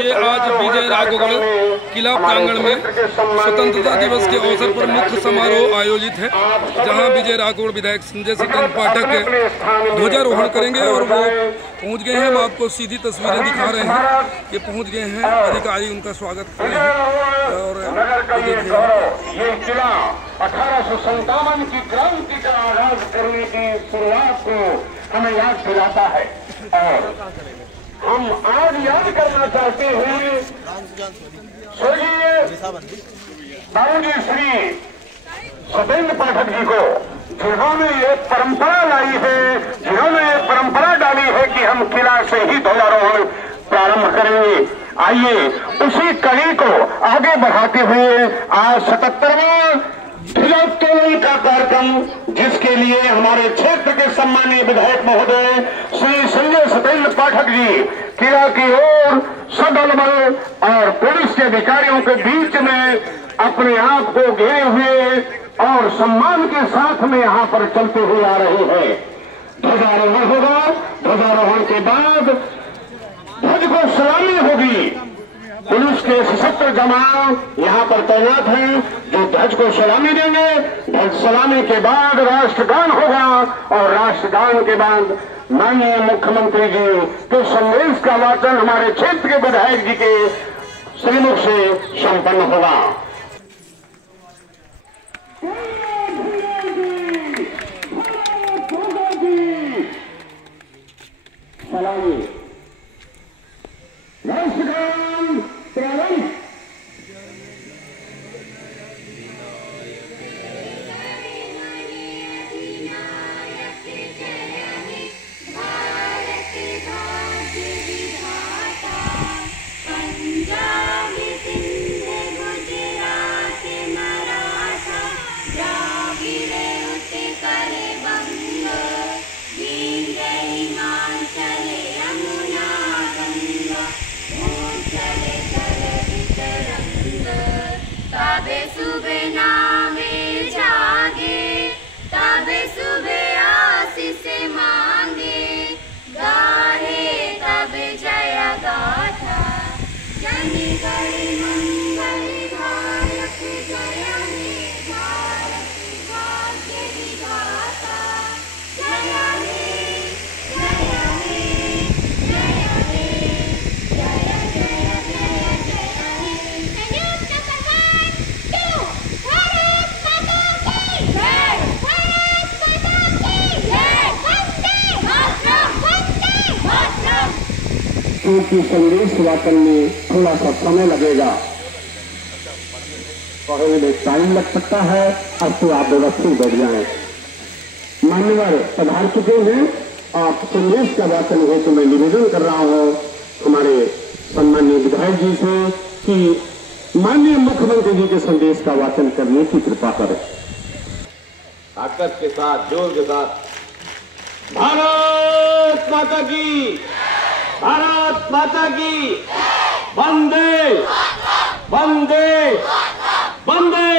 ये आज विजय राघवगढ़ किला प्रांगण में स्वतंत्रता दिवस के अवसर पर मुख्य समारोह आयोजित है, जहां विजय राघवगढ़ विधायक संजय सिकंद पाठक ध्वजारोहण करेंगे और वो पहुंच गए हैं। हम आपको सीधी तस्वीरें दिखा रहे हैं, ये पहुंच गए हैं, अधिकारी उनका स्वागत कर रहे हैं। और ये किला 1857 की क्रांति का आगाज करने की शुरुआत को हमें याद दिलाता है और हम आज याद करना चाहते हैं स्वर्गीय दाऊजी श्री सत्येंद्र पाठक जी को, जिन्होंने ये परंपरा लाई है, जिन्होंने ये परंपरा डाली है कि हम किला से ही ध्वजारोहण प्रारंभ करेंगे। आइए उसी कड़ी को आगे बढ़ाते हुए आज 77वां ध्वजोत्तोलन का कार्यक्रम, जिसके लिए हमारे क्षेत्र के सम्मानीय विधायक महोदय श्री संजय सत्येंद्र पाठक जी किला की ओर सदल बल और पुलिस के अधिकारियों के बीच में अपने आप को घेरे हुए और सम्मान के साथ में यहाँ पर चलते हुए आ रहे हैं। ध्वजारोहण होगा, ध्वजारोहण के बाद ध्वज को सलामी होगी। पुलिस के सशस्त्र जवान यहाँ पर तैनात हैं जो ध्वज को सलामी देंगे। ध्वज सलामी के बाद राष्ट्रगान होगा और राष्ट्रगान के बाद माननीय मुख्यमंत्री जी के संदेश का वाचन हमारे क्षेत्र के विधायक जी के श्रीमुख से संपन्न होगा। सलामी राष्ट्रगान प्रारंभ। क्योंकि संदेश वाचन में थोड़ा सा समय लगेगा, पढ़ने में टाइम लग सकता है। अब तो आप व्यवस्थित बैठ जाएं। मान्यवर पधार चुके हैं, आप संदेश का वाचन है तो मैं निवेदन कर रहा हूं हमारे सम्मानीय विधायक जी से कि माननीय मुख्यमंत्री जी के संदेश का वाचन करने की कृपा करें। ताकत के साथ, जोर के साथ। भारत माता की, भारत माता की, वंदे वंदे वंदे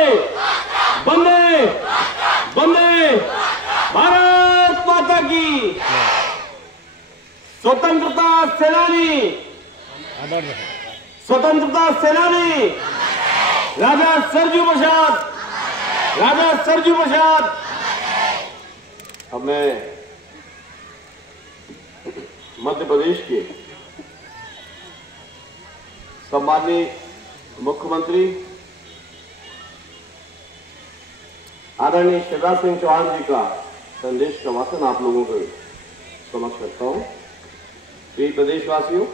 वंदे वंदे, भारत माता की। स्वतंत्रता सेनानी, स्वतंत्रता सेनानी राजा सरजू प्रसाद, राजा सरजू प्रसाद। अब मैं मध्य प्रदेश के सम्माननीय मुख्यमंत्री आदरणीय शिवराज सिंह चौहान जी का संदेश का वाचन आप लोगों के समक्ष करता हूं। प्रिय प्रदेशवासियों,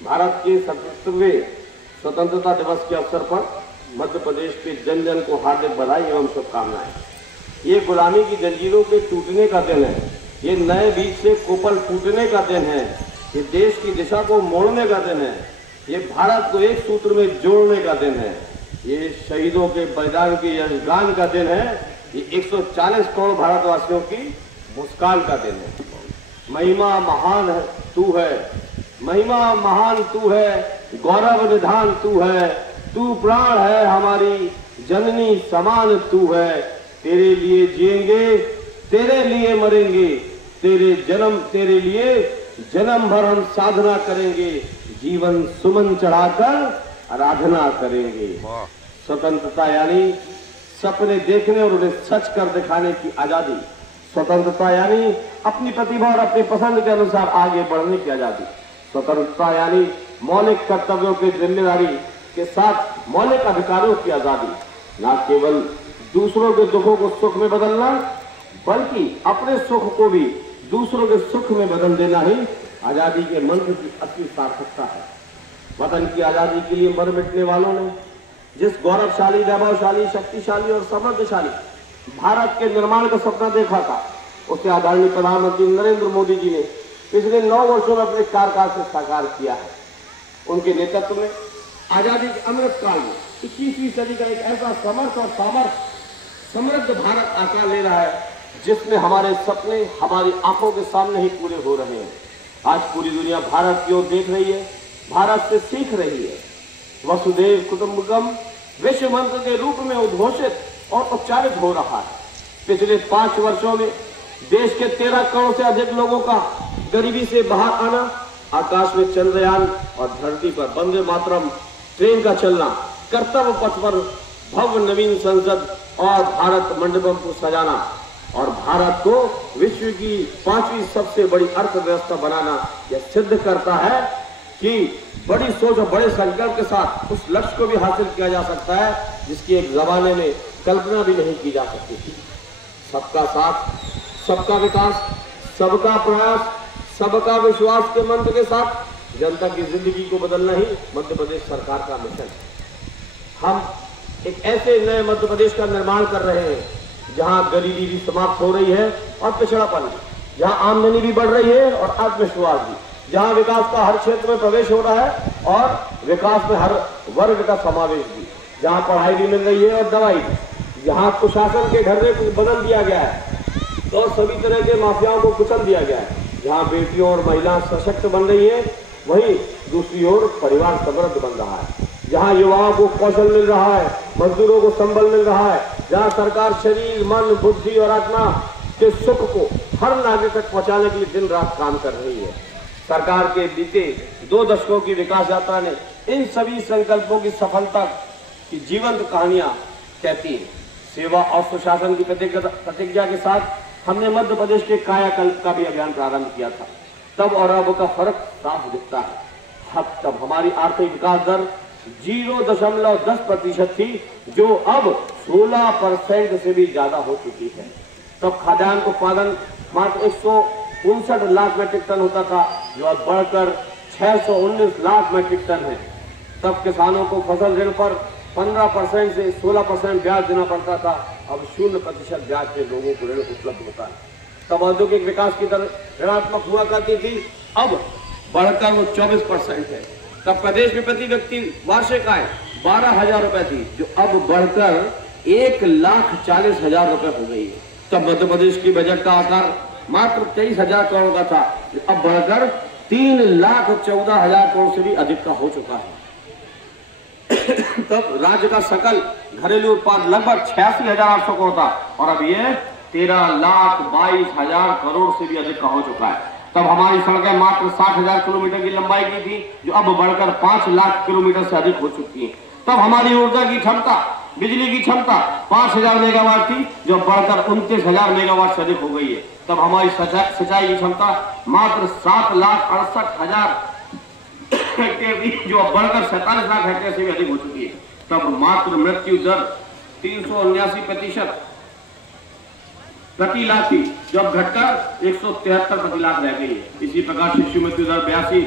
भारत के 77वें स्वतंत्रता दिवस के अवसर पर मध्य प्रदेश के जन जन को हार्दिक बधाई एवं शुभकामनाएं। ये गुलामी की जंजीरों के टूटने का दिन है, ये नए बीज से कोपल फूटने का दिन है, ये देश की दिशा को मोड़ने का दिन है, ये भारत को एक सूत्र में जोड़ने का दिन है, ये शहीदों के बलिदान के यशगान का दिन है, ये 140 करोड़ भारतवासियों की मुस्कान का दिन है। महिमा महान है तू है, महिमा महान तू है, गौरव निधान तू है, तू प्राण है हमारी जननी समान तू है। तेरे लिए जिएंगे, तेरे लिए मरेंगे, तेरे लिए जन्म भर हम साधना करेंगे, जीवन सुमन चढ़ाकर आराधना करेंगे। स्वतंत्रता यानी सपने देखने और उन्हें सच कर दिखाने की आजादी। स्वतंत्रता यानी अपनी प्रतिभा और अपनी पसंद के अनुसार आगे बढ़ने की आजादी। स्वतंत्रता यानी मौलिक कर्तव्यों की जिम्मेदारी के साथ मौलिक अधिकारों की आजादी। न केवल दूसरों के दुखों को सुख में बदलना, बल्कि अपने सुख को भी दूसरों के सुख में बदल देना ही आजादी के मंत्र की असली सार्थकता है। वतन की आजादी के लिए मर मिटने वालों ने जिस गौरवशाली, वैभवशाली, शक्तिशाली और समृद्धशाली भारत के निर्माण का सपना देखा था, उसे आदरणीय प्रधानमंत्री नरेंद्र मोदी जी ने पिछले 9 वर्षों में अपने कार्यकाल से साकार किया है। उनके नेतृत्व में आजादी के अमृत काल में 21वीं सदी का एक ऐसा समर्थ और सामर्थ्य समृद्ध भारत आकार ले रहा है, जिसमें हमारे सपने हमारी आंखों के सामने ही पूरे हो रहे हैं। आज पूरी दुनिया भारत की ओर देख रही है, भारत से सीख रही है। वसुधैव कुटुंबकम विश्व मंत्र के रूप में उद्घोषित और उच्चारित हो रहा है। पिछले 5 वर्षों में देश के 13 करोड़ से अधिक लोगों का गरीबी से बाहर आना, आकाश में चंद्रयान और धरती पर वंदे मातरम ट्रेन का चलना, कर्तव्य पथ पर भव्य नवीन संसद और भारत मंडपम को सजाना और भारत को विश्व की 5वीं सबसे बड़ी अर्थव्यवस्था बनाना, यह सिद्ध करता है कि बड़ी सोच और बड़े संकल्प के साथ उस लक्ष्य को भी हासिल किया जा सकता है जिसकी एक जमाने में कल्पना भी नहीं की जा सकती थी। सबका साथ, सबका विकास, सबका प्रयास, सबका विश्वास के मंत्र के साथ जनता की जिंदगी को बदलना ही मध्य प्रदेश सरकार का मिशन है। हम एक ऐसे नए मध्य प्रदेश का निर्माण कर रहे हैं जहां गरीबी भी समाप्त हो रही है और पिछड़ापन भी, जहां आमदनी भी बढ़ रही है और आत्मविश्वास भी, जहां विकास का हर क्षेत्र में प्रवेश हो रहा है और विकास में हर वर्ग का समावेश भी, जहां पढ़ाई भी मिल रही है और दवाई भी, जहां कुशासन के ढर्रे को बदल दिया गया है तो सभी तरह के माफियाओं को कुचल दिया गया है, जहां बेटियों और महिलाएं सशक्त बन रही है, वहीं दूसरी ओर परिवार समृद्ध बन रहा है, जहां युवाओं को कौशल मिल रहा है, मजदूरों को संबल मिल रहा है, जहां सरकार शरीर, मन, बुद्धि और आत्मा के सुख को हर नागरिक तक पहुंचाने के लिए दिन रात काम कर रही है। सरकार के बीते 2 दशकों की विकास यात्रा ने इन सभी संकल्पों की सफलता की जीवंत कहानियां कहती है। सेवा और सुशासन की प्रतिज्ञा के साथ हमने मध्य प्रदेश के कायाकल्प का भी अभियान प्रारंभ किया था। तब और अब का फर्क साफ दिखता है। तब हमारी आर्थिक विकास दर 0.10% थी, जो अब 16% से भी ज्यादा हो चुकी है। तब खाद्यान्न उत्पादन मात्र 159 लाख मीट्रिक टन होता था, जो अब बढ़कर 619 लाख मीट्रिक टन है। तब किसानों को फसल ऋण पर 15% से 16% ब्याज देना पड़ता था, अब 0% ब्याज पे लोगों को ऋण उपलब्ध होता है। तब औद्योगिक विकास की दर ऋणात्मक हुआ करती थी, अब बढ़कर वो 24% है। तब प्रदेश में प्रति व्यक्ति वार्षिक आय 12,000 रुपए थी, जो अब बढ़कर 1,40,000 रुपए हो गई है। तब मध्य प्रदेश की बजट का आकार मात्र 23,000 करोड़ का था, जो अब बढ़कर 3,14,000 करोड़ से भी अधिक का हो चुका है। तब राज्य का सकल घरेलू उत्पाद लगभग 86,800 करोड़ था और अब ये 13,22,000 करोड़ से भी अधिक का हो चुका है। तब हमारी सड़कें मात्र 60,000 किलोमीटर की लंबाई की थी, जो अब बढ़कर 5 लाख किलोमीटर से अधिक हो चुकी है। तब हमारी ऊर्जा की क्षमता, बिजली की क्षमता 5,000 मेगावाट थी, जो बढ़कर 29,000 मेगावाट से अधिक हो गई है। तब हमारी सिंचाई की क्षमता मात्र 7,68,000 हेक्टेयर थी, जो बढ़कर 47 लाख हेक्टेयर से भी अधिक हो चुकी है। तब मात्र मृत्यु दर 379% प्रति लाख थी, जो अब घटकर 173 प्रति लाख रह गई है। इसी प्रकार शिशु मृत्यु दर 82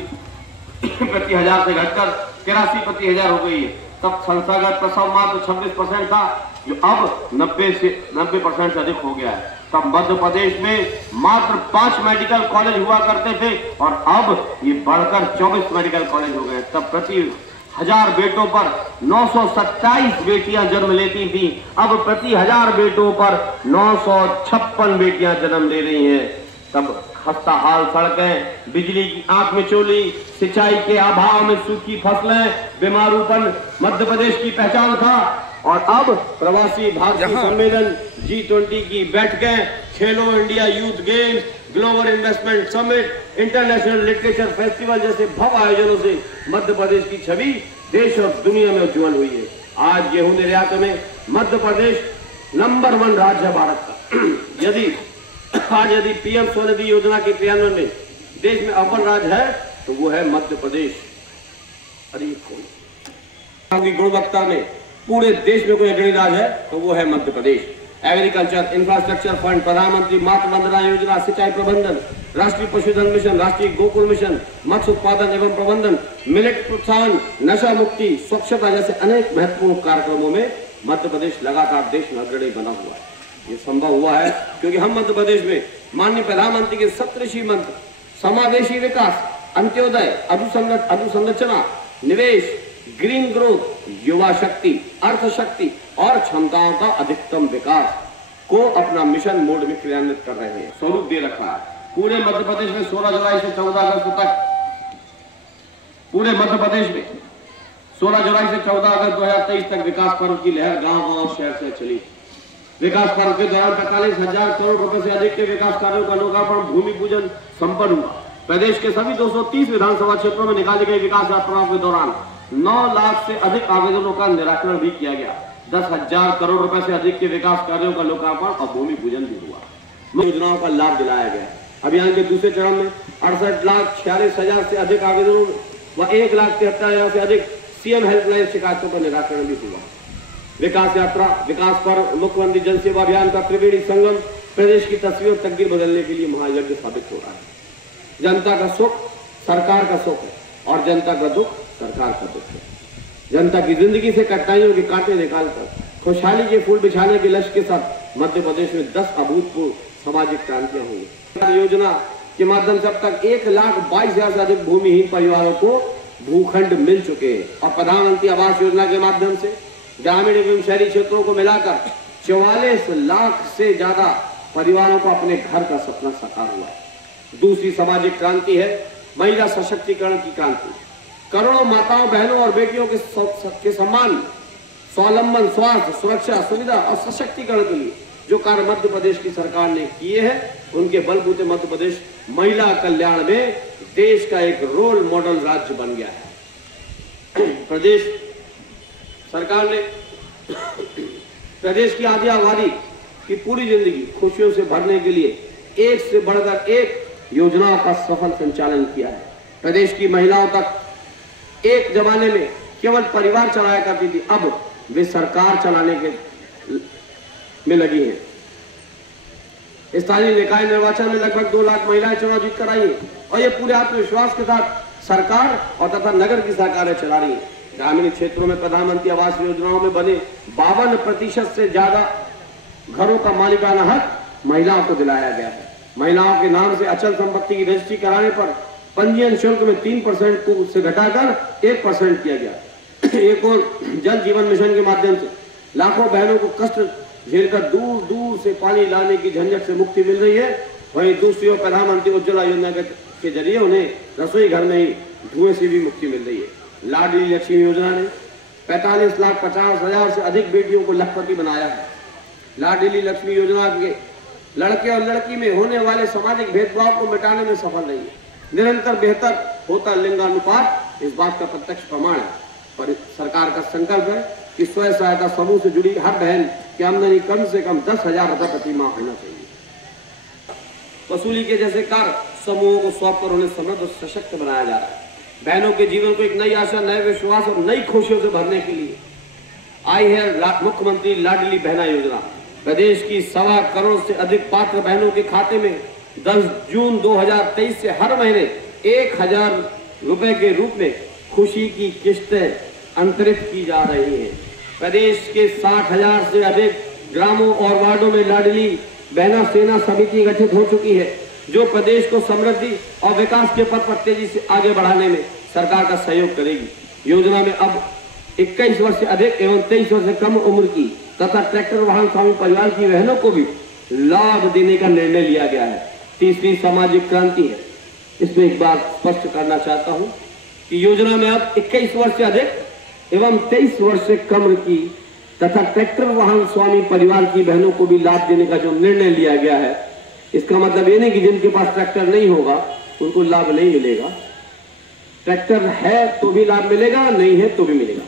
प्रति हजार से घटकर 83 प्रति हजार हो गई है। तब संस्थागत प्रसव मात्र 26% था, जो अब 90% से अधिक हो गया है। तब मध्य प्रदेश में मात्र 5 मेडिकल कॉलेज हुआ करते थे और अब ये बढ़कर 24 मेडिकल कॉलेज हो गए। तब प्रति 1000 बेटों पर 927 बेटियां जन्म लेती थी, अब प्रति 1000 बेटों पर 956 बेटियां जन्म ले रही हैं। तब खस्ता हाल सड़कें, बिजली की आंख में चोली, सिंचाई के अभाव में सूखी फसलें, बीमारूपन मध्य प्रदेश की पहचान था। और अब प्रवासी भारतीय सम्मेलन, G20 की बैठकें, खेलो India youth games, global investment summit, international literature festival जैसे भव्य आयोजनों से मध्य प्रदेश की छवि देश और दुनिया में उज्जवल हुई है। आज गेहूं निर्यात में मध्य प्रदेश नंबर 1 राज्य है भारत का। यदि पीएम स्वनिधि योजना के क्रियान्वयन में देश में अव्वल राज्य है तो वो है मध्य प्रदेश। की गुणवत्ता में पूरे देश में कोई अग्रणी राज्य है तो वो है Madhya Pradesh. Agriculture infrastructure fund, प्रधानमंत्री मातृ वंदना योजना, सिंचाई प्रबंधन, राष्ट्रीय पशुधन मिशन, राष्ट्रीय गोकुल मिशन, मत्स्य उत्पादन एवं प्रबंधन, मिलेट प्रोत्साहन, नशा मुक्ति, स्वच्छता जैसे अनेक महत्वपूर्ण कार्यक्रमों में मध्य प्रदेश लगातार देश में अग्रणी बना हुआ है। ये संभव हुआ है क्योंकि हम मध्य प्रदेश में माननीय प्रधानमंत्री के सप्तऋषि मंत्र समावेशी विकास, अंत्योदय, अधोसंरचना, निवेश, ग्रीन ग्रोथ, युवा शक्ति, अर्थ शक्ति और क्षमताओं का अधिकतम विकास को अपना मिशन मोड में क्रियान्वित कर रहे हैं, स्वरूप दे रखा है। पूरे मध्य प्रदेश में 16 जुलाई से 14 अगस्त तक 2023 तक विकास पर्व की लहर गांव और शहर से चली। विकास पर्व के दौरान 45,000 करोड़ रुपए से अधिक के विकास कार्यों का लोकार्पण, भूमि पूजन संपन्न हुआ। प्रदेश के सभी 230 विधानसभा क्षेत्रों में निकाली गई विकास यात्राओं के दौरान 9 लाख से अधिक आवेदनों का निराकरण भी किया गया। 10,000 करोड़ रुपए से अधिक के विकास कार्यों का लोकार्पण और भूमि पूजन भी हुआ। योजनाओं का लाभ दिलाया गया। अभियान के दूसरे चरण में 68,46,000 से अधिक आवेदनों व 1,73,000 से अधिक सीएम हेल्पलाइन शिकायतों का निराकरण भी हुआ। विकास यात्रा, विकास पर्व, मुख्यमंत्री जन सेवा अभियान का त्रिवेणी संगम प्रदेश की तस्वीर और तकदीर बदलने के लिए महायज्ञ साबित हो रहा है। जनता का सुख सरकार का सुख है और जनता का दुख सरकार का दुख है। जनता की जिंदगी से कठिनाइयों के कांटे निकालकर खुशहाली के फूल बिछाने के लक्ष्य के साथ मध्य प्रदेश में 10 अभूतपूर्व सामाजिक क्रांतियां होंगी। योजना के माध्यम से अब तक 1,22,000 से अधिक भूमिहीन परिवारों को भूखंड मिल चुके हैं और प्रधानमंत्री आवास योजना के माध्यम से ग्रामीण एवं शहरी क्षेत्रों को मिलाकर 44 लाख से ज्यादा परिवारों को अपने घर का सपना साकार हुआ है। दूसरी सामाजिक क्रांति है महिला सशक्तिकरण की क्रांति। करोड़ों माताओं, बहनों और बेटियों के सम्मान, स्वावलंबन, स्वास्थ्य, सुरक्षा, सुविधा और सशक्तिकरण के लिए जो कार्य मध्य प्रदेश की सरकार ने किए हैं, उनके बलबूते मध्य प्रदेश महिला कल्याण में देश का एक रोल मॉडल राज्य बन गया है। प्रदेश सरकार ने प्रदेश की आधी आबादी की पूरी जिंदगी खुशियों से भरने के लिए एक से बढ़कर एक योजनाओं का सफल संचालन किया है। प्रदेश की महिलाओं तक एक जमाने में केवल परिवार चलाया करती थी, अब वे सरकार चलाने के में लगी हैं। स्थानीय निकाय निर्वाचन में लगभग 2 लाख महिलाएं चुनाव जीत कर आई है और ये पूरे आत्मविश्वास के साथ सरकार और तथा नगर की सरकारें चला रही है। ग्रामीण क्षेत्रों में प्रधानमंत्री आवास योजनाओं में बने 52% से ज्यादा घरों का मालिकाना हक महिलाओं को दिलाया गया है। महिलाओं के नाम से अचल संपत्ति की रजिस्ट्री कराने पर पंजीयन शुल्क में 3% को से घटाकर 1% किया गया। एक और जल जीवन मिशन के माध्यम से लाखों बहनों को कष्ट झेलकर दूर दूर से पानी लाने की झंझट से मुक्ति मिल रही है। वहीं दूसरी ओर प्रधानमंत्री उज्ज्वला योजना के जरिए उन्हें रसोई घर में ही धुएं से भी मुक्ति मिल रही है। लाडली लक्ष्मी योजना ने 45,50,000 से अधिक बेटियों को लखपति बनाया है। लाडली लक्ष्मी योजना के लड़के और लड़की में होने वाले सामाजिक भेदभाव को मिटाने में सफल रही है। निरंतर बेहतर होता लिंगानुपात इस बात का प्रत्यक्ष प्रमाण है। पर सरकार का संकल्प है कि स्वयं सहायता समूह से जुड़ी हर बहन की आमदनी कम से कम 10,000 रुपए प्रति माह होना चाहिए। वसूली के जैसे कार्य समूहों को सौंप कर उन्हें समृद्ध और सशक्त बनाया जा रहा है। बहनों के जीवन को एक नई आशा, नए विश्वास और नई खुशियों से भरने के लिए आई है मुख्यमंत्री लाडली बहना योजना। प्रदेश की 1.25 करोड़ से अधिक पात्र बहनों के खाते में 10 जून 2023 से हर महीने 1,000 रुपए के रूप में खुशी की किस्तें अंतरित की जा रही हैं। प्रदेश के 60,000 से अधिक ग्रामों और वार्डों में लाडली बहना सेना समिति गठित हो चुकी है, जो प्रदेश को समृद्धि और विकास के पथ पर तेजी से आगे बढ़ाने में सरकार का सहयोग करेगी। योजना में अब 21 वर्ष से अधिक एवं 23 वर्ष से कम उम्र की तथा ट्रैक्टर वाहन स्वामी परिवार की बहनों को भी लाभ देने का निर्णय लिया गया है। तीसरी सामाजिक क्रांति है। इसमें एक बात स्पष्ट करना चाहता हूं कि योजना में अब 21 वर्ष से अधिक एवं 23 वर्ष से कम की तथा ट्रैक्टर वाहन स्वामी परिवार की बहनों को भी लाभ देने का जो निर्णय लिया गया है, इसका मतलब ये नहीं कि जिनके पास ट्रैक्टर नहीं होगा उनको लाभ नहीं मिलेगा। ट्रैक्टर है तो भी लाभ मिलेगा, नहीं है तो भी मिलेगा।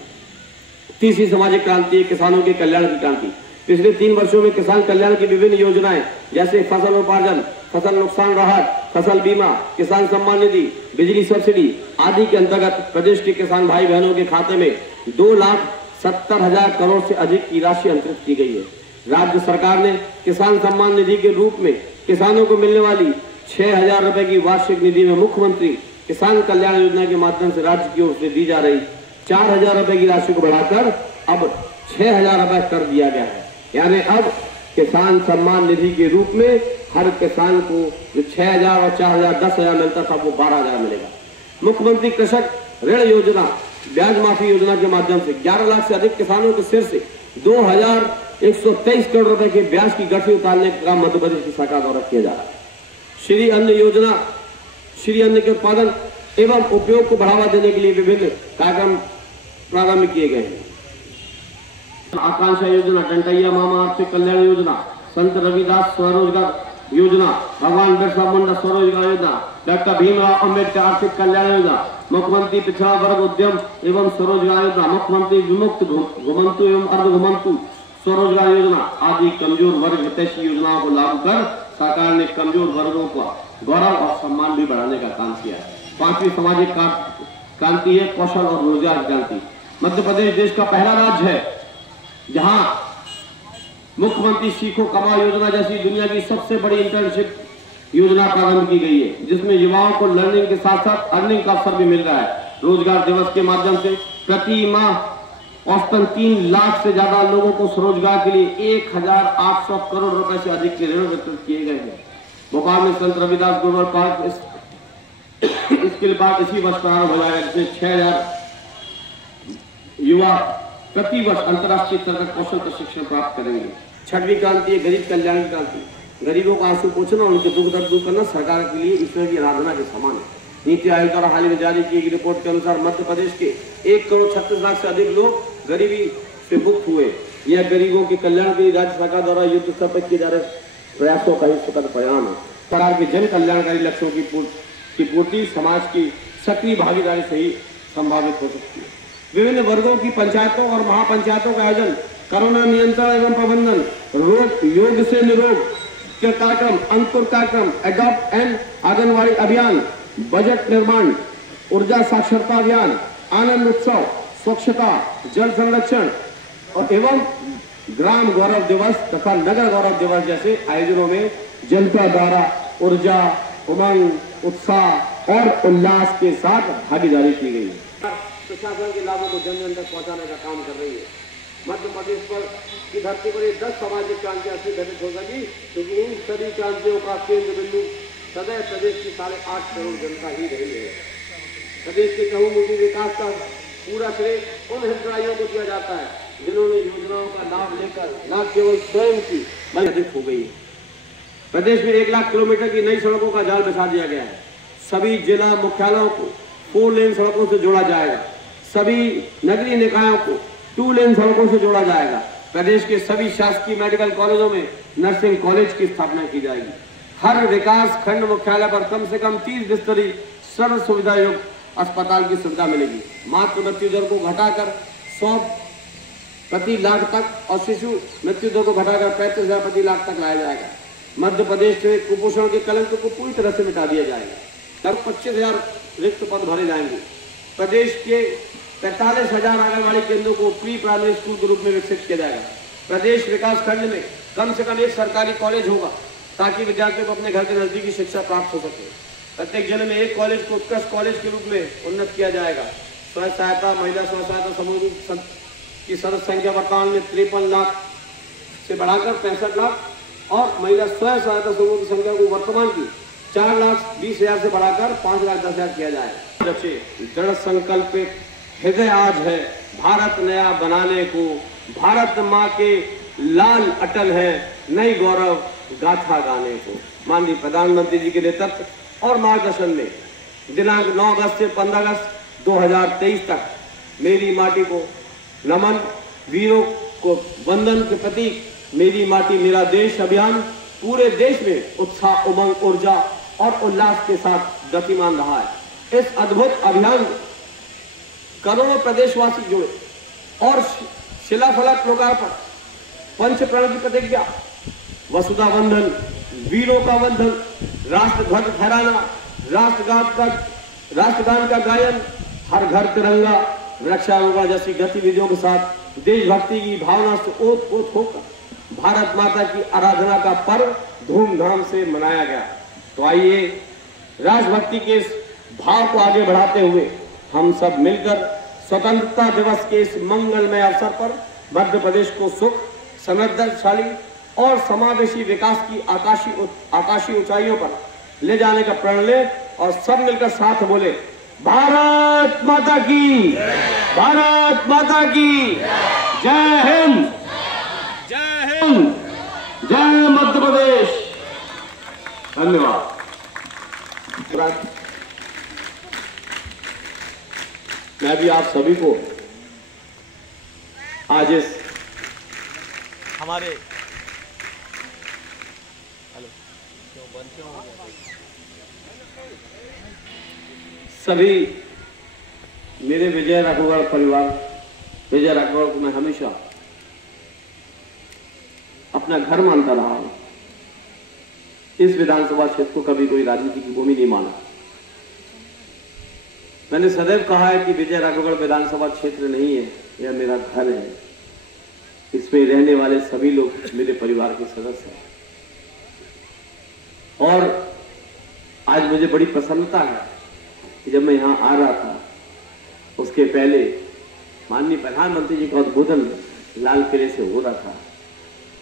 तीसरी सामाजिक क्रांति है किसानों के कल्याण की क्रांति। पिछले 3 वर्षों में किसान कल्याण की विभिन्न योजनाएं जैसे फसल उपार्जन, फसल नुकसान राहत, फसल बीमा, किसान सम्मान निधि, बिजली सब्सिडी आदि के अंतर्गत प्रदेश के किसान भाई बहनों के खाते में 2,70,000 करोड़ से अधिक की राशि अंतरित की गई है। राज्य सरकार ने किसान सम्मान निधि के रूप में किसानों को मिलने वाली 6,000 रुपए की वार्षिक निधि में मुख्यमंत्री किसान कल्याण योजना के माध्यम से राज्य की ओर से दी जा रही 4,000 रुपए की राशि को बढ़ाकर अब 6,000 रुपए कर दिया गया है। यानी अब किसान सम्मान निधि के रूप में हर किसान को जो 6,000 और 4,000 10,000 मिलता था वो 12,000 मिलेगा। मुख्यमंत्री कृषक ऋण योजना ब्याज माफी योजना के माध्यम से 11 लाख से अधिक किसानों के सिर से 2,123 करोड़ रुपए के ब्याज की गठरी उतारने का काम मध्य प्रदेश की सरकार द्वारा किया जा रहा है। श्री अन्न योजना श्री अन्न के उत्पादन एवं उपयोग को बढ़ावा देने के लिए विभिन्न कार्यक्रम प्रारंभ किए गए हैं। आकांक्षा योजना, टंटैया मामा आर्थिक कल्याण योजना, संत रविदास स्वरोजगार योजना, भगवान बिरसा मुंडा स्वरोजगार योजना, डॉक्टर भीमराव अम्बेडकर आर्थिक कल्याण योजना, मुख्यमंत्री पिछड़ा वर्ग उद्यम एवं स्वरोजगार योजना, मुख्यमंत्री विमुक्त घुमंतु एवं अर्ध घुमंतु स्वरोजगार योजना आदि कमजोर वर्ग हितैषी योजनाओं को लागू कर सरकार ने कमजोर वर्गों का गौरव और सम्मान भी बढ़ाने का काम किया है। 5वीं सामाजिक क्रांति है कौशल और रोजगार क्रांति। मध्य प्रदेश देश का पहला राज्य है जहां मुख्यमंत्री सीखो कमाओ योजना जैसी दुनिया की सबसे बड़ी इंटर्नशिप योजना प्रारंभ की गई है, जिसमें युवाओं को लर्निंग के साथ साथ अर्निंग का अवसर भी मिल रहा है। रोजगार दिवस के माध्यम से प्रति माह औसतन 3 लाख से ज्यादा लोगों को स्वरोजगार के लिए 1,800 करोड़ रुपए से अधिक के ऋण वितरित किए गए हैं। भोपाल में संत Ravidas global park skill park इसी वर्ष प्रारंभ हो जाएगा, जिसमें 6,000 युवा प्रति वर्ष अंतर्राष्ट्रीय स्तर का कौशल प्रशिक्षण प्राप्त करेंगे। 6वीं क्रांति है गरीब कल्याण की क्रांति। गरीबों का आंसू पोंछना और उनके दुख दर्द दूर करना सरकार के लिए ईश्वर की आराधना के समान है। नीति आयोग द्वारा हाल ही में जारी की गई रिपोर्ट के अनुसार मध्य प्रदेश के 1,36,00,000 से अधिक लोग गरीबी से मुक्त हुए। यह गरीबों के कल्याण के लिए राज्य सरकार द्वारा युद्ध स्तर पर किए जा रहे प्रयासों का ही सुखद परिणाम है। सरकार के जन कल्याणकारी लक्ष्यों की पूर्ति समाज की सक्रिय भागीदारी से ही संभावित हो सकती है। विभिन्न वर्गों की पंचायतों और महापंचायतों का आयोजन, कोरोना नियंत्रण एवं प्रबंधन, योग से निरोग के कार्यक्रम, अंकुर कार्यक्रम, एडॉप्ट एंड आंगनवाड़ी अभियान, बजट निर्माण, ऊर्जा साक्षरता अभियान, आनंद उत्सव, स्वच्छता, जल संरक्षण और एवं ग्राम गौरव दिवस तथा नगर गौरव दिवस जैसे आयोजनों में जनता द्वारा ऊर्जा, उमंग, उत्साह और उल्लास के साथ भागीदारी की गई है। प्रशासन के लाभों को जन जन तक पहुंचाने का काम कर रही है। मध्य प्रदेश पर की धरती पर 10 सामाजिक क्रांतियां ऐसी घटित हो सकी, क्योंकि इन सभी क्रांतियों का केंद्र बिंदु सदैव प्रदेश की 8.5 करोड़ जनता ही रही है। प्रदेश के चहुमुखी विकास का पूरा श्रेय उन हितग्राहियों को दिया जाता है जिन्होंने योजनाओं का लाभ लेकर न केवल स्वयं की बल्कि अधिक हो गई है। प्रदेश में 1 लाख किलोमीटर की नई सड़कों का जाल बिछा दिया गया है। सभी जिला मुख्यालयों को 4 लेन सड़कों से जोड़ा जाएगा। सभी नगरीय निकायों को 2 लेन सड़कों से जोड़ा जाएगा। प्रदेश के सभी शासकीय मेडिकल कॉलेजों में नर्सिंग कॉलेज की स्थापना की जाएगी। हर विकास खंड मुख्यालय पर कम से कम 30 बिस्तरी सर्व सुविधा युक्त अस्पताल की सुविधा मिलेगी। मातृ मृत्यु दर को घटाकर 100 प्रति लाख तक और शिशु मृत्यु दर को घटाकर 35,000 प्रति लाख तक लाया जाएगा। मध्य प्रदेश में कुपोषण के कलंक को पूरी तरह से मिटा दिया जाएगा। तब 25,000 रिक्त पद भरे जाएंगे। प्रदेश के 45,000 आंगनबाड़ी केंद्रों को प्री प्राइमरी स्कूल के रूप में विकसित किया जाएगा। प्रदेश विकास खंड में कम से कम 1 सरकारी कॉलेज होगा ताकि विद्यार्थियों को अपने घर के नजदीकी शिक्षा प्राप्त हो सके। प्रत्येक जिले में 1 कॉलेज को उत्कृष्ट कॉलेज के रूप में उन्नत किया जाएगा। स्वयं सहायता महिला स्व सहायता समूह की सदस्य संख्या वर्तमान में 53 लाख से बढ़ाकर 65 लाख और महिला स्वयं सहायता समूह की संख्या को वर्तमान की 4,20,000 से बढ़ाकर 5,10,000 किया जाएगा। दृढ़ संकल्पित हृदय आज है भारत नया बनाने को, भारत माँ के लाल अटल है नई गौरव गाथा गाने को। माननीय प्रधानमंत्री जी के नेतृत्व और मार्गदर्शन में दिनांक 9 अगस्त से 15 अगस्त 2023 तक मेरी माटी को नमन, वीरों को वंदन के प्रतीक मेरी माटी मेरा देश अभियान पूरे देश में उत्साह, उमंग, ऊर्जा और उल्लास के साथ गतिमान रहा है। इस अद्भुत अभियान करोड़ों प्रदेशवासी जुड़े और शिलाफलक लोकार्पण, पंच प्रण की प्रतिज्ञा, वसुधा वंदन, वीरों का वंदन, राष्ट्रध्वज फहराना, राष्ट्रगान का गायन, हर घर तिरंगा, वृक्षारोपण जैसी गतिविधियों के साथ देशभक्ति की भावना से ओत-पोत होकर भारत माता की आराधना का पर्व धूमधाम से मनाया गया। तो आइए राष्ट्रभक्ति के इस भाव को आगे बढ़ाते हुए हम सब मिलकर स्वतंत्रता दिवस के इस मंगलमय अवसर पर मध्य प्रदेश को सुख, समृद्धशाली और समावेशी विकास की आकाशीय ऊंचाइयों पर ले जाने का प्रण ले और सब मिलकर साथ बोले, भारत माता की, भारत माता की जय हिंद, जय हिंद, जय मध्य प्रदेश। धन्यवाद। मैं भी आप सभी को आज इस हमारे सभी मेरे विजय राघवगढ़ परिवार, विजय राघवगढ़ को मैं हमेशा अपना घर मानता रहा हूं। इस विधानसभा क्षेत्र को कभी कोई राजनीति की भूमि नहीं माना। मैंने सदैव कहा है कि विजय राघवगढ़ विधानसभा क्षेत्र नहीं है, यह मेरा घर है। इसमें रहने वाले सभी लोग मेरे परिवार के सदस्य हैं और आज मुझे बड़ी प्रसन्नता है कि जब मैं यहाँ आ रहा था उसके पहले माननीय प्रधानमंत्री जी का उद्बोधन लाल किले से हो रहा था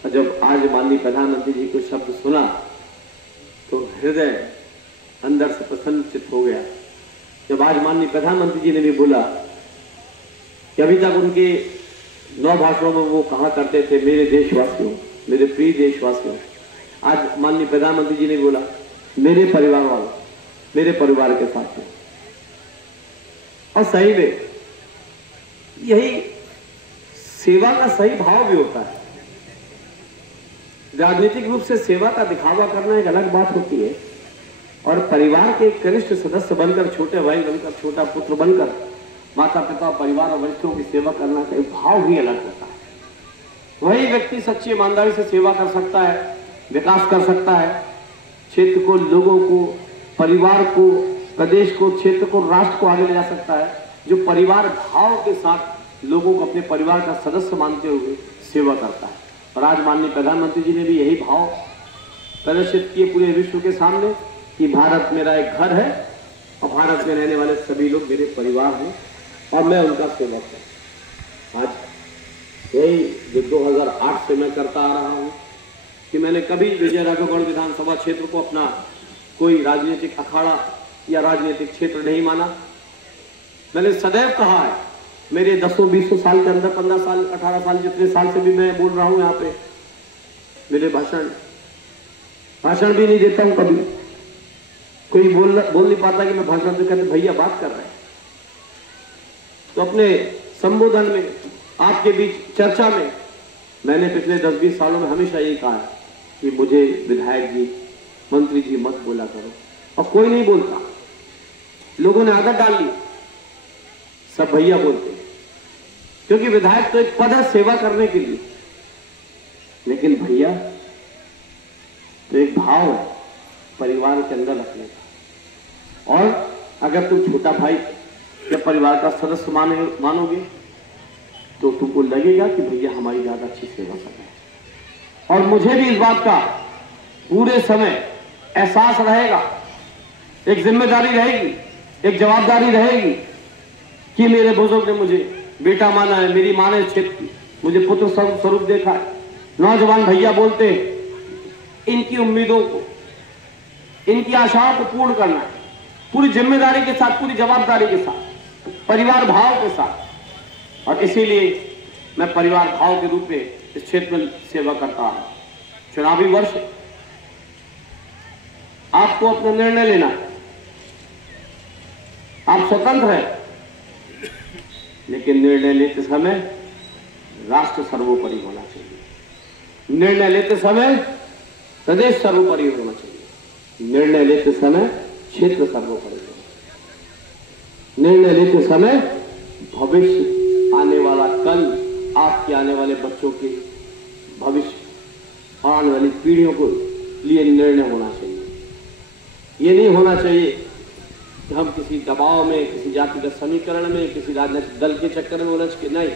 और जब आज माननीय प्रधानमंत्री जी को शब्द सुना तो हृदय अंदर से प्रसन्नचित हो गया। जब आज माननीय प्रधानमंत्री जी ने भी बोला कि अभी तक उनके 9 भाषणों में वो कहा करते थे मेरे देशवासियों, मेरे प्रिय देशवासियों, आज माननीय प्रधानमंत्री जी ने बोला मेरे परिवार वालों, मेरे परिवार के साथियों। और सही में यही सेवा का सही भाव भी होता है। राजनीतिक रूप से सेवा का दिखावा करना एक अलग बात होती है और परिवार के कनिष्ठ सदस्य बनकर, छोटे भाई बनकर, छोटा पुत्र बनकर माता पिता, परिवार और वरिष्ठों की सेवा करना का एक भाव ही अलग होता है। वही व्यक्ति सच्ची ईमानदारी से सेवा कर सकता है, विकास कर सकता है, क्षेत्र को, लोगों को, परिवार को, प्रदेश को, क्षेत्र को, राष्ट्र को आगे ले जा सकता है, जो परिवार भाव के साथ लोगों को अपने परिवार का सदस्य मानते हुए सेवा करता है। और आज माननीय प्रधानमंत्री जी ने भी यही भाव प्रदर्शित किए पूरे विश्व के सामने कि भारत मेरा एक घर है और भारत में रहने वाले सभी लोग मेरे परिवार हैं और मैं उनका सेवक हूं। आज यही जो 2008 से मैं करता आ रहा हूं कि मैंने कभी विजय राघवगढ़ विधानसभा क्षेत्र को अपना कोई राजनीतिक अखाड़ा या राजनीतिक क्षेत्र नहीं माना। मैंने सदैव कहा है, मेरे 10-20 साल के अंदर, 15 साल, 18 साल, जितने साल से भी मैं बोल रहा हूं यहाँ पे, मेरे भाषण भी नहीं देता हूं। कभी कोई बोल नहीं पाता कि मैं भाषण से, कहते भैया बात कर रहे हैं। तो अपने संबोधन में, आपके बीच चर्चा में मैंने पिछले 10-20 सालों में हमेशा यही कहा है कि मुझे विधायक जी, मंत्री जी मत बोला करो। और कोई नहीं बोलता, लोगों ने आदत डाल ली, सब भैया बोलते हैं, क्योंकि विधायक तो एक पद है सेवा करने के लिए, लेकिन भैया तो एक भाव है परिवार के अंदर रखने का। और अगर तुम छोटा भाई या परिवार का सदस्य मानोगे तो तुमको लगेगा कि भैया हमारी ज्यादा अच्छी सेवा कर रहे हैं। और मुझे भी इस बात का पूरे समय एहसास रहेगा, एक जिम्मेदारी रहेगी, एक जवाबदारी रहेगी कि मेरे बुजुर्ग ने मुझे बेटा माना है, मेरी माँ ने मुझे पुत्र स्वरूप देखा है। नौजवान भैया बोलते हैं, इनकी उम्मीदों को, इनकी आशाओं को पूर्ण करना है, पूरी जिम्मेदारी के साथ, पूरी जवाबदारी के साथ, परिवार भाव के साथ। और इसीलिए मैं परिवार भाव के रूप में इस क्षेत्र में सेवा करता हूं। चुनावी वर्ष, आपको अपना निर्णय लेना है, आप स्वतंत्र हैं, लेकिन निर्णय लेते समय राष्ट्र सर्वोपरि होना चाहिए। निर्णय लेते समय प्रदेश सर्वोपरि होना चाहिए। निर्णय लेते समय क्षेत्र सर्वोपरि होना। निर्णय लेते समय भविष्य, आने वाला कल, आपके आने वाले बच्चों के भविष्य और आने वाली पीढ़ियों को लिए निर्णय होना चाहिए। ये नहीं होना चाहिए कि हम किसी दबाव में, किसी जातिगत समीकरण में, किसी राजनीतिक दल के चक्कर में उलझ के नहीं।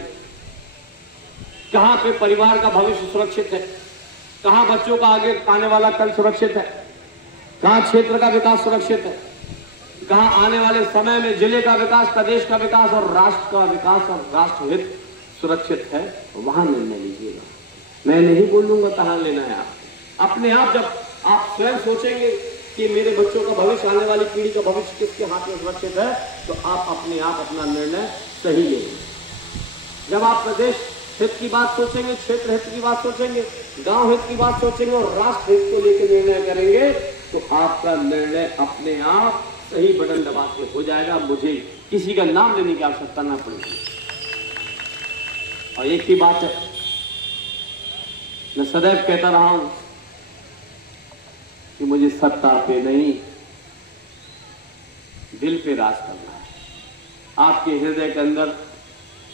कहां पे परिवार का भविष्य सुरक्षित है, कहां बच्चों का आगे आने वाला कल सुरक्षित है, कहां क्षेत्र का विकास सुरक्षित है, कहां आने वाले समय में जिले का विकास, प्रदेश का विकास और राष्ट्र का विकास और राष्ट्र हित सुरक्षित है, वहां निर्णय लीजिएगा। मैं नहीं बोलूंगा कहां लेना है। आप अपने आप, जब आप स्वयं सोचेंगे कि मेरे बच्चों का भविष्य, आने वाली पीढ़ी का भविष्य किसके हाथ में सुरक्षित है, तो आप अपने आप अपना निर्णय सही लेंगे। जब आप प्रदेश हित की बात सोचेंगे, क्षेत्र हित की बात सोचेंगे, गांव हित की बात सोचेंगे और राष्ट्र हित को लेकर निर्णय करेंगे, तो आपका निर्णय अपने आप सही बटन दबा के हो जाएगा। मुझे किसी का नाम लेने की आवश्यकता ना पड़ेगी। और एक ही बात है, मैं सदैव कहता रहा हूं कि मुझे सत्ता पे नहीं, दिल पे राज करना है। आपके हृदय के अंदर,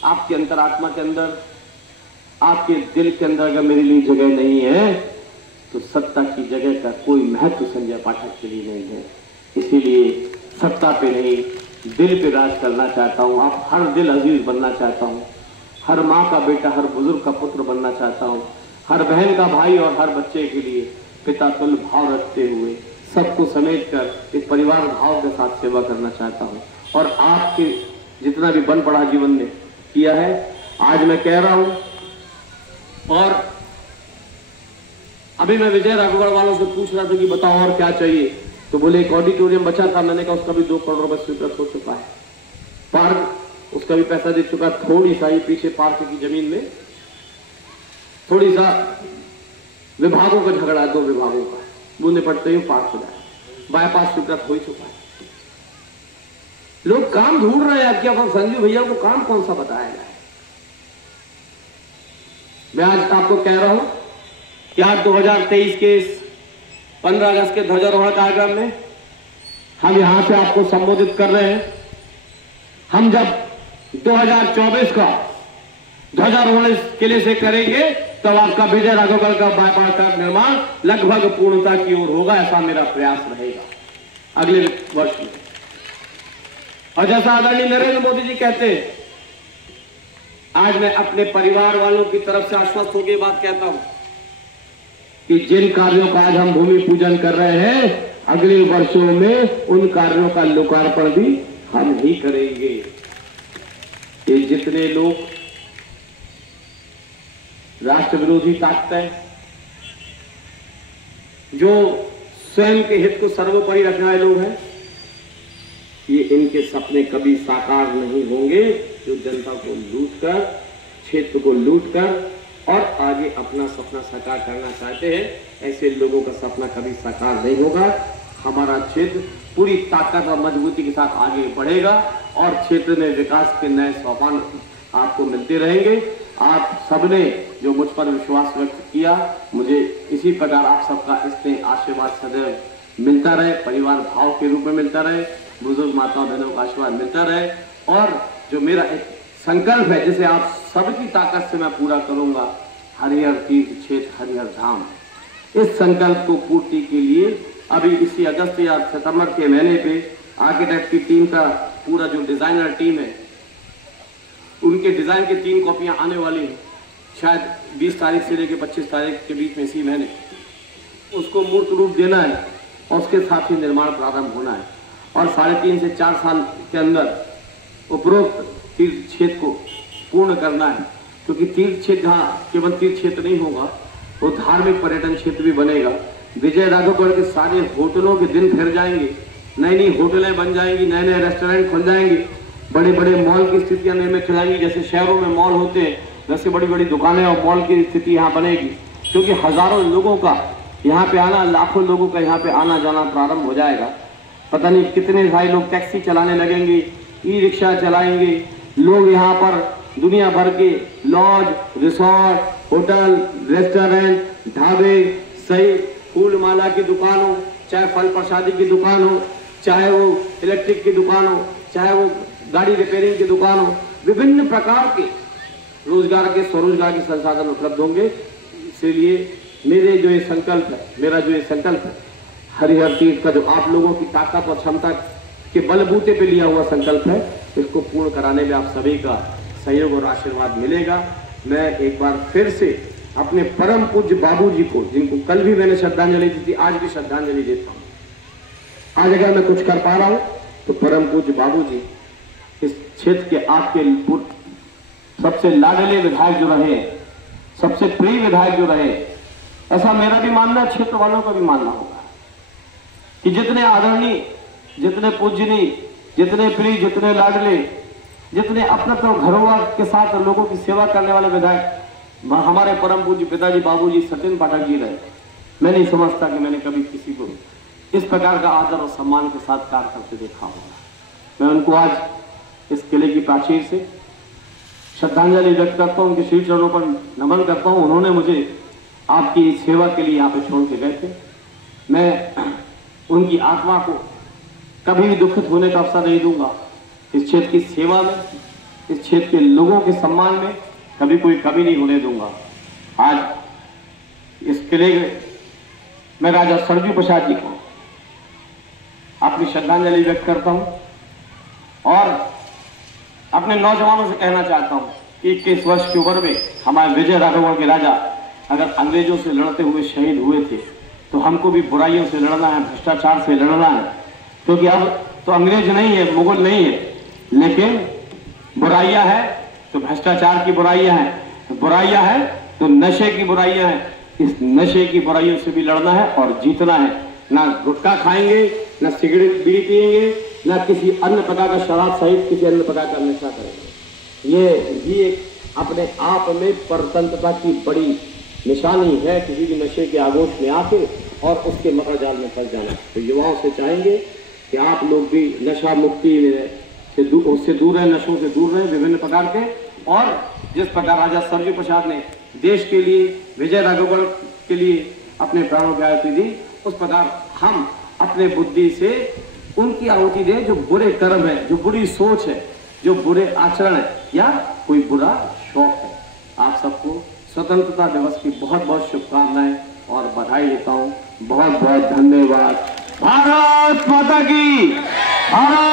आपके अंतरात्मा के अंदर, आपके दिल के अंदर अगर मेरे लिए जगह नहीं है, तो सत्ता की जगह का कोई महत्व संजय पाठक के लिए नहीं है। इसीलिए सत्ता पे नहीं, दिल पे राज करना चाहता हूं। आप हर दिल अजीज बनना चाहता हूं, हर माँ का बेटा, हर बुजुर्ग का पुत्र बनना चाहता हूं, हर बहन का भाई और हर बच्चे के लिए पिता तुल्य भाव रखते हुए सबको समेट कर एक परिवार भाव के साथ सेवा करना चाहता हूं। और आपके जितना भी बन पड़ा जीवन में किया है, आज मैं कह रहा हूं। और अभी मैं विजय राघवगढ़ वालों से पूछ रहा था कि बताओ और क्या चाहिए, तो बोले एक ऑडिटोरियम बचा था, मैंने कहा उसका भी 2 करोड़ रुपए स्वीकृत हो चुका है। पार्क, उसका भी पैसा दे चुका। थोड़ी सा ही पीछे पार्क की जमीन में थोड़ी सा विभागों का झगड़ा, 2 विभागों का, वो निपटते ही पार्क हो जाए। बाईपास स्वीकृत हो ही चुका है। लोग काम ढूंढ रहे हैं। क्या संजीव भैया को काम कौन सा बताया जाए। मैं आज आपको कह रहा हूं कि आज 2023 के 15 अगस्त के ध्वजारोहण कार्यक्रम में हम यहां से आपको संबोधित कर रहे हैं। हम जब 2024 का ध्वजारोहण इस किले से करेंगे, तब आपका विजय राघवगढ़ का बाईपास का निर्माण लगभग पूर्णता की ओर होगा। ऐसा मेरा प्रयास रहेगा अगले वर्ष में। और जैसा आदरणीय नरेंद्र मोदी जी कहते हैं, आज मैं अपने परिवार वालों की तरफ से आश्वस्त होकर बात कहता हूं कि जिन कार्यों का आज हम भूमि पूजन कर रहे हैं, अगले वर्षों में उन कार्यों का लोकार्पण भी हम ही करेंगे। ये जितने लोग राष्ट्र विरोधी ताकतें, जो स्वयं के हित को सर्वोपरि रखने वाले लोग हैं, ये इनके सपने कभी साकार नहीं होंगे। जो जनता को लूटकर, क्षेत्र को लूटकर और आगे अपना सपना साकार करना चाहते हैं, ऐसे लोगों का सपना कभी साकार नहीं होगा। हमारा क्षेत्र पूरी ताकत और मजबूती के साथ आगे बढ़ेगा और क्षेत्र में विकास के नए सोपान आपको मिलते रहेंगे। आप सबने जो मुझ पर विश्वास व्यक्त किया, मुझे इसी प्रकार आप सबका स्नेह आशीर्वाद सदैव मिलता रहे, परिवार भाव के रूप में मिलता रहे, बुजुर्ग माताओं बहनों का आशीर्वाद मिलता रहे। और जो मेरा एक संकल्प है, जिसे आप सबकी ताकत से मैं पूरा करूंगा, हरिहर तीर्थ क्षेत्र हरिहर धाम, इस संकल्प को पूर्ति के लिए अभी इसी अगस्त या सितंबर के महीने पे आर्किटेक्ट की टीम का पूरा जो डिजाइनर टीम है, उनके डिजाइन की 3 कॉपियां आने वाली हैं, शायद 20 तारीख से लेकर 25 तारीख के बीच में इसी महीने उसको मूर्त रूप देना है और उसके साथ ही निर्माण प्रारंभ होना है। और 3.5 से 4 साल के अंदर उपरोक्त तीर्थ क्षेत्र को पूर्ण करना है, क्योंकि तीर्थ क्षेत्र जहाँ केवल तीर्थ क्षेत्र नहीं होगा, वो धार्मिक पर्यटन क्षेत्र भी बनेगा। विजय राघवगढ़ के सारे होटलों के दिन फिर जाएंगे, नई नई होटलें बन जाएंगी, नए नए रेस्टोरेंट खुल जाएंगे, बड़े बड़े मॉल की स्थितियां निर्मित खिलाएंगी। जैसे शहरों में मॉल होते हैं, वैसे बड़ी बड़ी दुकानें और मॉल की स्थिति यहाँ बनेगी, क्योंकि हजारों लोगों का यहाँ पे आना, लाखों लोगों का यहाँ पे आना जाना प्रारंभ हो जाएगा। पता नहीं कितने भाई लोग टैक्सी चलाने लगेंगे, ई रिक्शा चलाएंगे। लोग यहाँ पर दुनिया भर के लॉज, रिसोर्ट, होटल, रेस्टोरेंट, ढाबे सही फूल माला की दुकान हो, चाहे फल प्रसादी की दुकान हो, चाहे वो इलेक्ट्रिक की दुकान हो, चाहे वो गाड़ी रिपेयरिंग की दुकान हो, विभिन्न प्रकार के रोजगार के स्वरोजगार के संसाधन उपलब्ध होंगे। इसलिए मेरे जो ये संकल्प है, मेरा जो ये संकल्प है, हरिहर तीर्थ का जो आप लोगों की ताकत और क्षमता के बलबूते पे लिया हुआ संकल्प है, इसको पूर्ण कराने में आप सभी का सहयोग और आशीर्वाद मिलेगा। मैं एक बार फिर से अपने परम पूज्य बाबूजी को, जिनको कल भी मैंने श्रद्धांजलि दी थी, आज भी श्रद्धांजलि देता हूं। आज अगर मैं कुछ कर पा रहा हूं तो परम पूज्य बाबूजी इस क्षेत्र के आपके सबसे लाडले विधायक जो रहे, सबसे प्रिय विधायक जो रहे, ऐसा मेरा भी मानना, क्षेत्र वालों का भी मानना होगा कि जितने आदरणीय, जितने पूजनीय, जितने प्रिय, जितने लाडले, जितने अपनत्व घरों के साथ लोगों की सेवा करने वाले विधायक हमारे परम पूज्य पिताजी बाबूजी सत्येंद्र पाठक जी रहे। मैं नहीं समझता कि मैंने कभी किसी को इस प्रकार का आदर और सम्मान के साथ कार्य करते देखा होगा। मैं उनको आज इस किले की प्राचीर से श्रद्धांजलि व्यक्त करता हूं, उनके श्री चरणों पर नमन करता हूं। उन्होंने मुझे आपकी सेवा के लिए यहाँ पे छोड़ के गए थे। मैं उनकी आत्मा को कभी भी दुखित होने का अवसर नहीं दूंगा। इस क्षेत्र की सेवा में, इस क्षेत्र के लोगों के सम्मान में कभी कोई कमी नहीं होने दूंगा। आज इस किले में राजा सरजू प्रसाद जी को अपनी श्रद्धांजलि व्यक्त करता हूं और अपने नौजवानों से कहना चाहता हूं कि 21 वर्ष की उम्र में हमारे विजय राघवगढ़ के राजा अगर अंग्रेजों से लड़ते हुए शहीद हुए थे, तो हमको भी बुराइयों से लड़ना है, भ्रष्टाचार से लड़ना है। क्योंकि अब तो अंग्रेज नहीं है, मुगल नहीं है, लेकिन बुराइयां है तो भ्रष्टाचार की बुराइयां हैं, बुराइयां हैं तो नशे की बुराइयां हैं। इस नशे की बुराइयों से भी लड़ना है और जीतना है। ना गुटखा खाएंगे, ना सिगरेट बीड़ी पिएंगे, ना किसी अन्य प्रकार का शराब सहित किसी अन्य प्रकार का नशा करेंगे। ये भी एक अपने आप में परतंत्रता की बड़ी निशानी है, किसी भी नशे के आगोश में आके और उसके मकड़जाल में फंस जाना। तो युवाओं से चाहेंगे कि आप लोग भी नशा मुक्ति उससे दूर रहे, नशों से दूर रहे विभिन्न प्रकार के। और जिस प्रकार राजा सरजू प्रसाद ने देश के लिए, विजय राघवगढ़ के लिए अपने प्राणों की आहुति दी, उस प्रकार हम अपने बुद्धि से उनकी आहुति दें। जो बुरे कर्म है, जो बुरी सोच है, जो बुरे आचरण है या कोई बुरा शौक है। आप सबको स्वतंत्रता दिवस की बहुत बहुत शुभकामनाएं और बधाई देता हूं। बहुत बहुत धन्यवाद। भारत माता की। भारत